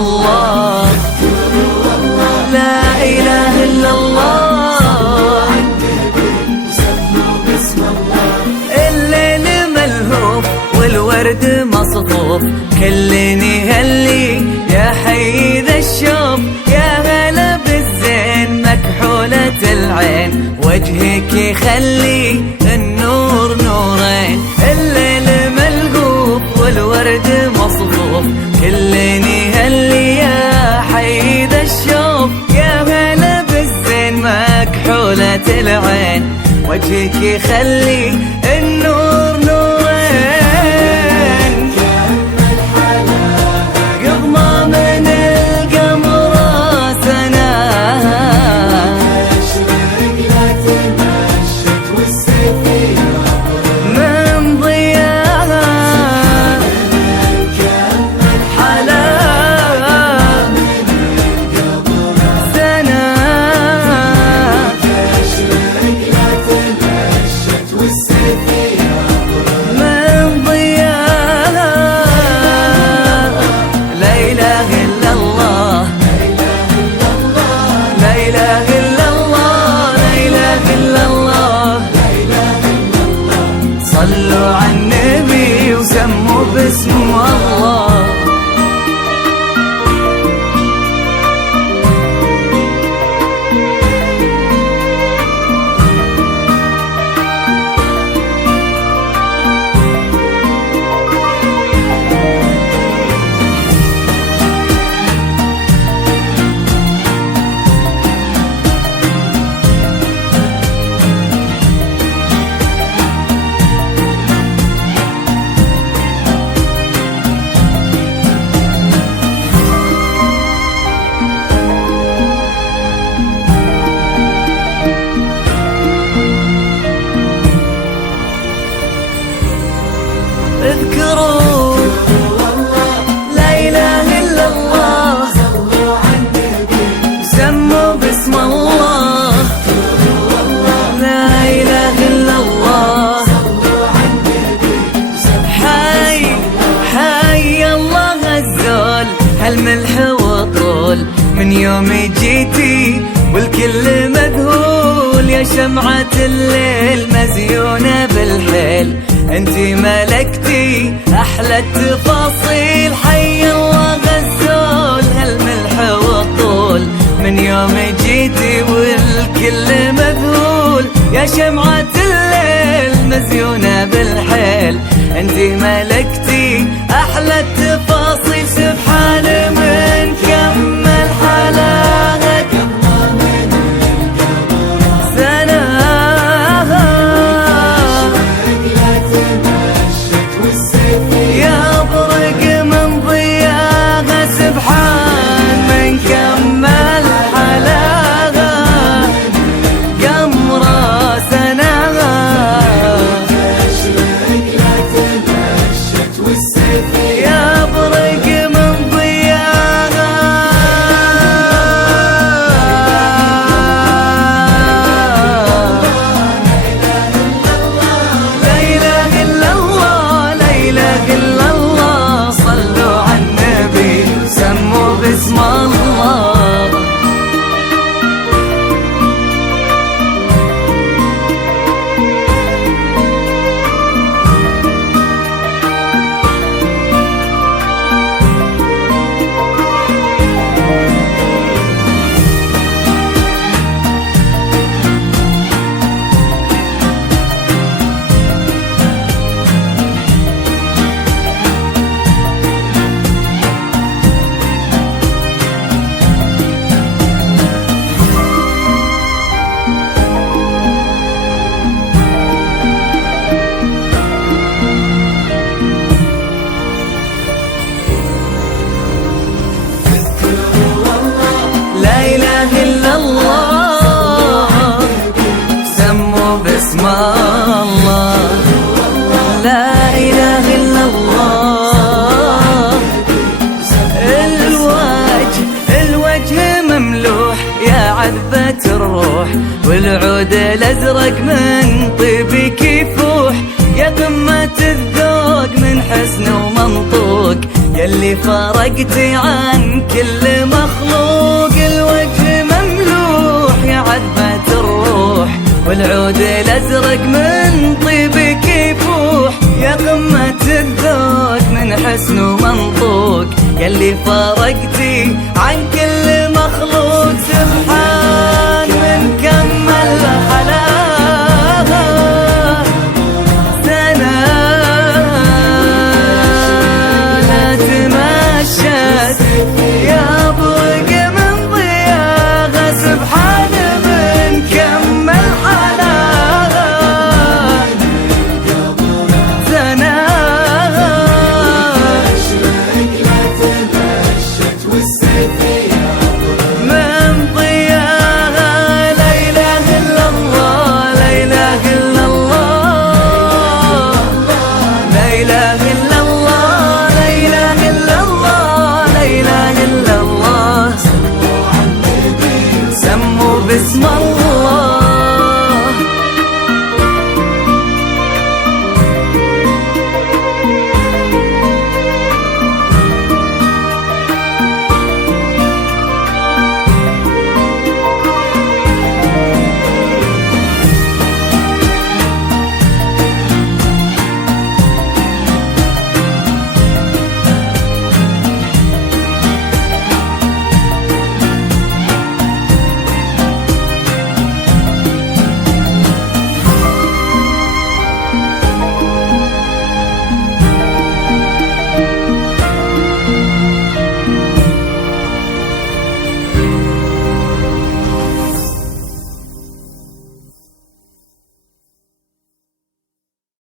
الله. لا إله إلا الله، الليل ملهوف والورد مصفوف، كل يهلي يا حي ذا الشوف. يا هلا بالزين مكحولة العين، وجهك يخلي النور نورين. الليل ملهوف والورد مصفوف، كل يهلي يا حي ذا الشوف. يا هلا بالزين مكحولة العين، وجهك يخلي النور نورين. قضمة من القمر سنة، من ضياها حلاها سنة، من ضياها. لا إله إلا الله، لا إله إلا الله، لا إله إلا الله. صلوا على النبي وسموا باسم الله. اذكروا لا إله إلا الله، سموا باسم الله. لا إله إلا الله، حي حي الله الزول. هالملح وطول من يوم جيتي والكل مذهول. يا شمعة الليل مزيونة بالحيل، انتي ملكتي احلى التفاصيل. حي الله غزول هالملح والطول، من يوم جيتي والكل مذهول. يا شمعة الليل مزيونة بالحيل، انتي ملكتي احلى التفاصيل. سبحان من كمل حلاوة سنة، يا برق من ضياها. سبحان من كمل حلاها، قمرة سنة، يا برق من ضياها. لا إله إلا الله، لا إله إلا الله. صلوا على النبي سموا باسم الله. يلي فرقتي عن كل مخلوق. الوجه مملوح يا عذبة الروح، والعود الأزرق من طيبك يفوح. يا قمة الذوق من حسن ومنطوق، يلي فرقتي عن كل مخلوق.